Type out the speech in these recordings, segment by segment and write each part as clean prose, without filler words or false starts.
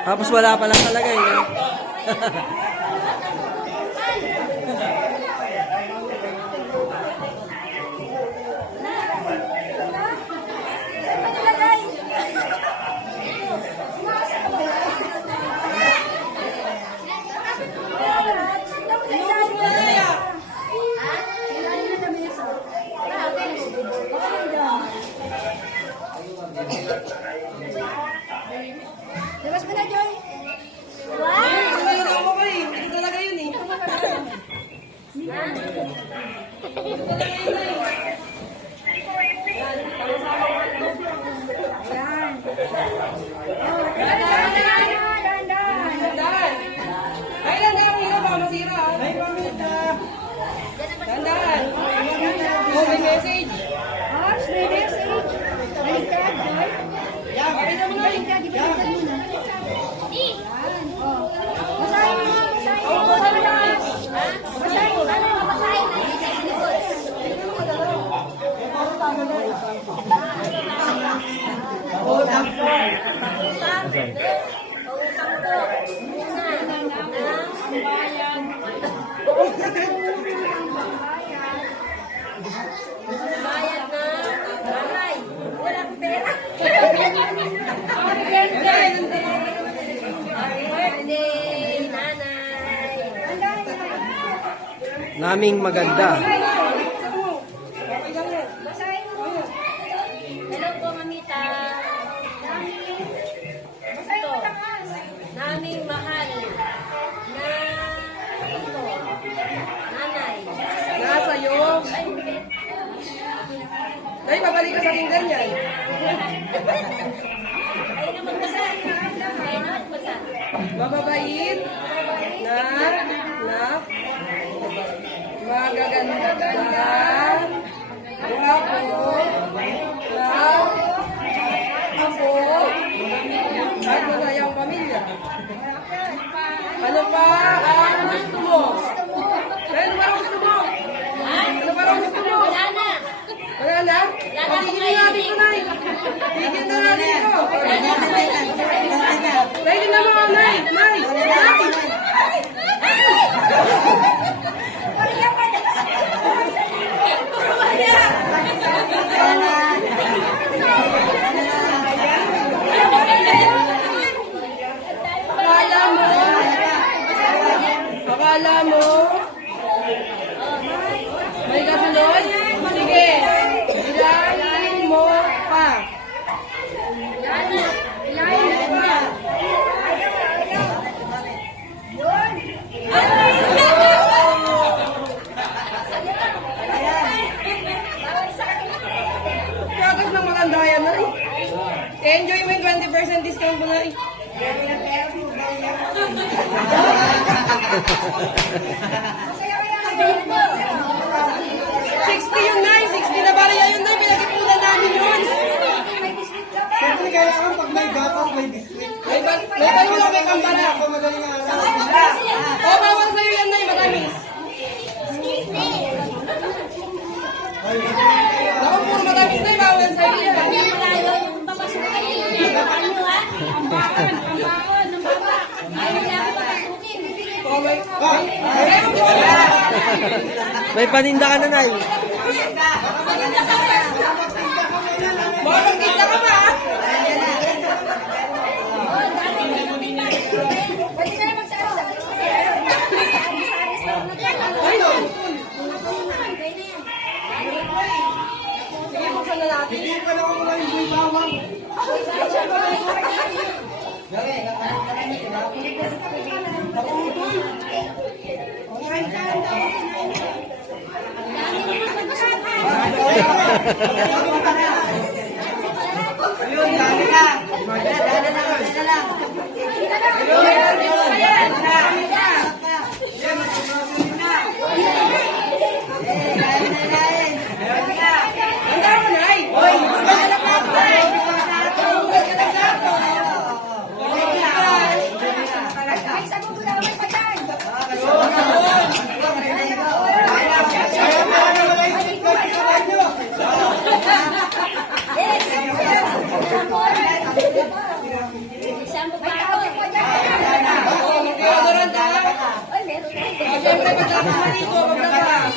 Tapos wala pa lang talaga eh. Labas mo na, Joy. Wow! Ito talaga yun eh. Yan. Oh, dahan. Dandan. Ay, dandan ang ilaw, baka masira. Ay, pamita. Dandan. Oh, may message. Ops, may message. Baliktad, Joy. Pakita mo na. Baliktad, ibaliktad mo na. Yan. Oh. Basahin mo, basahin mo. Basahin mo. Ano, basahin na. Bayad na bahay. Walang pera. Birthday, nanay. Naming maganda. Basahin mo. Hello po, mamita. Basahin mo lakas. Naming mahal na ito, nanay. Nasa'yo. Ay, babalik ka sa aking ganyan. Ayun na magbasa. Ayun na magbasa. Mababait na magaganda guwapo na ako at masayang pamilya. Ano pa ang gusto mo? Ano pa ang gusto mo? Ano pa ang gusto mo? Wala na. Wala na? Patigilin natin ito, Nay. Tigil na natin ito. Tigil na mga, Nay. Nay. Akala mo, may kasunod? Sige, ilayin mo pa. Ilayin mo pa. Kagas ng maganda yan, Nay. Enjoy mo yung 20% discount mo, Nay. 60 yun, Nay. 60 na barya yun, Nay. Pinag-ipunan namin yun. Siyempre, kailangan pag may gatas, may biscuit. May wala may kampana. Ako madaling araw. O, bawal sa'yo yan, Nay. Matamis. Naku, puro matamis, Nay. Bawal sa'yo yan. Malayo yung papasukin. Ano ha? Ang bakon. Ayaw niya ako papasukin. O, may... May paninda ka na, Nay. Baka magkita ka pa, ha? Pwede ka na magsari-sari. Ayun. Sige, buksan na natin. Hindi pa naman wala yung bawang. Ayun, dali na. Dali na. Handa ka, Nay. Ay, sagot mo na naman pa dyan. Kaya pala na wala yung biscuit sa banyo. pagkatapos malito, maglaba.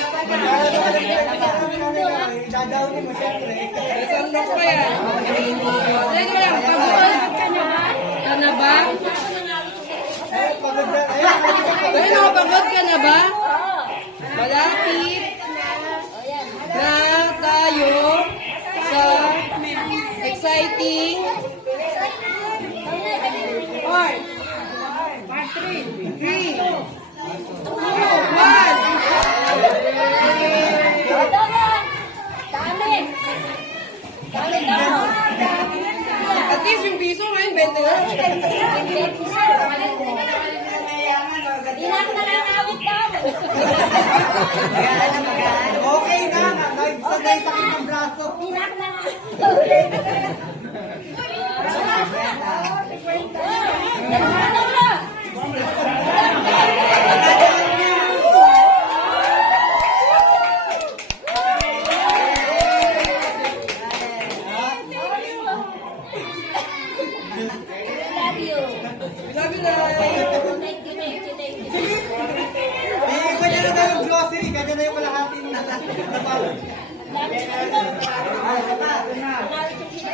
Dadawin mo, siyempre. Isang look pa yan. Dali ko lang, pagod ka na ba? Dali nakapagod ka na ba? Malapit na tayo sa exciting part 3, 2, 1. At least yung piso ngayon, 20 na. Di na ako nakakawit daw. Okay na, nagsagay sa aking braso. Di na ako nakakawit. Love you. Love you na. Thank you, thank you, thank you. Ganyan na tayo yung grocery, ganyan na yung kalahatin na. Love you.